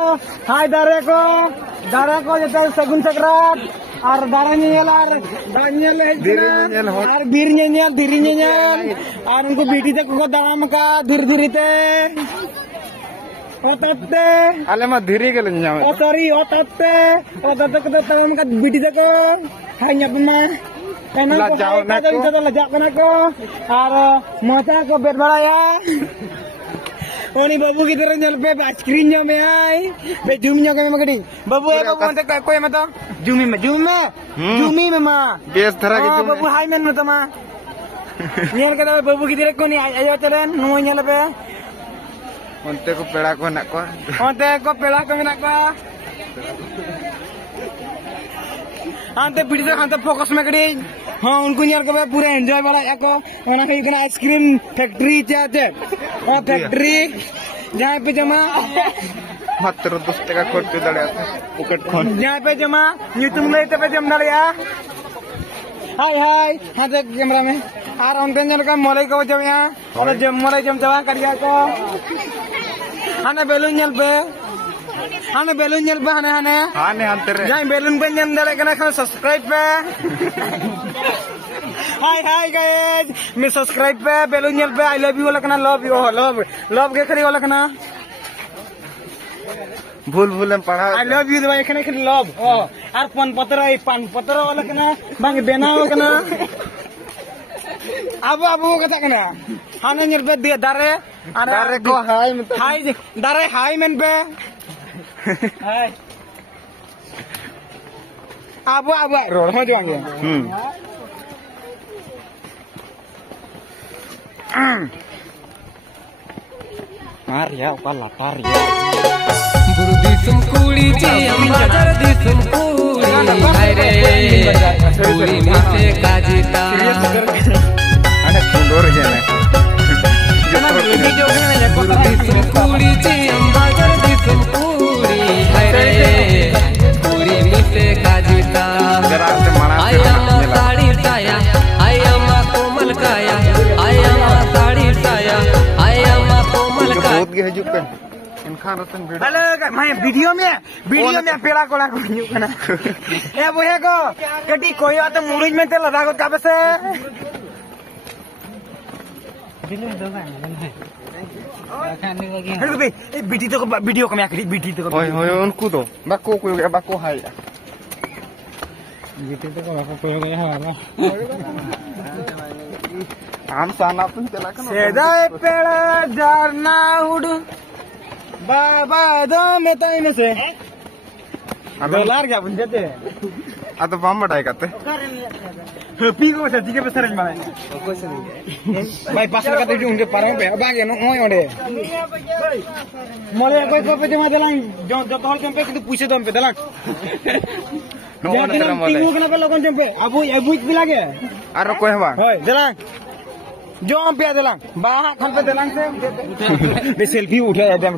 Hai dare ko jete sagun sakrat ar dare nyel ar danyel ar bir nyel diri nyel ar unko biti te ko dalam ka dhir te otate ale ma dhiri gele nyam oh sorry otate ko dalam ka biti te ko hanya pema enak ko kita lajak kana ko ar mata ko bet baraya Oni babu kita nyel pe screen nya me ai pe zoom nya kami magadi babu babu ante ko mata zoom me ma bes dhara ke zoom babu hai men mata ma nyel kada babu kita ko ni ayo teren no nyel pe onte ko peda ko nak ko menak ko ante video ante focus में करी हाँ उनको यार कब पूरा enjoy वाला या को मैंने कहीं कना आइसक्रीम फैक्ट्री चाहते और फैक्ट्री जहाँ पे जमा मात्र 10 टका खर्च दड़े पॉकेट खोन जहाँ पे जमा यूट्यूब में पे जम दड़िया हाय हाँ देख कैमरा में आर उनके जन का मोले को जम यहाँ और जम मोले जम जमा करिया को हने बैलून जल पे हने अंतर जहाँ बैलून पे जम दड़े कना खान सब्सक्राइब पे हाय गाइस मैं सब्सक्राइब पे बैलून जल पे आई लव यू वाला कना लव के खरी वाला कना भूल में पढ़ा आई लव यू भाई खने खरी लव आर पान पत्र वाला कना बांग बेनाव कना अब कथा कना हाने जल पे दारे को हाय दारे हाय मेन पे हाय अब रोड में जाएंगे Arya, opal Arya. Buru disum kuli ciam bajar disum kuli, aire kuli mite kajita. Ada kundor aja nih. Buru disum kuli ciam bajar disum kuli, aire kuli mite kajita. Ayam sari saya, ayam komal kaya, ayam sari saya, ayam. बहुत के हजू पे इनखान रतन video hello मैं video में पेड़ा Cola को new कना ए बोहे को कटी कोई बात मुरुज में ते लगा को काबे से फिल्म दो हेलो बे ए वीडियो को मैं आखिरी वीडियो तो होय उनको तो बाको हाय वीडियो तो बाको कोई गया हमारा हम साना अपन चला कर सेदाए पेड़ा जारना उड़ बाबा दो में तो इनमें से डॉलर क्या बन जाते आ तो बम बढ़ाई करते पी को सच्ची के बसरज मारे भाई पास लगा तो उनके पारों पे अब आगे नो ओंडे मोले कोई पे जमा दलां जो तोल जंपे कि पूछे दम पे दलां नो ओंडे तेरा मोले तीन के लोगन जंपे अबू भी लागे आरो कोई हवा होय दलां जो हम पे दलां बाहा खन पे दलां से सेल्फी उठा जाते हम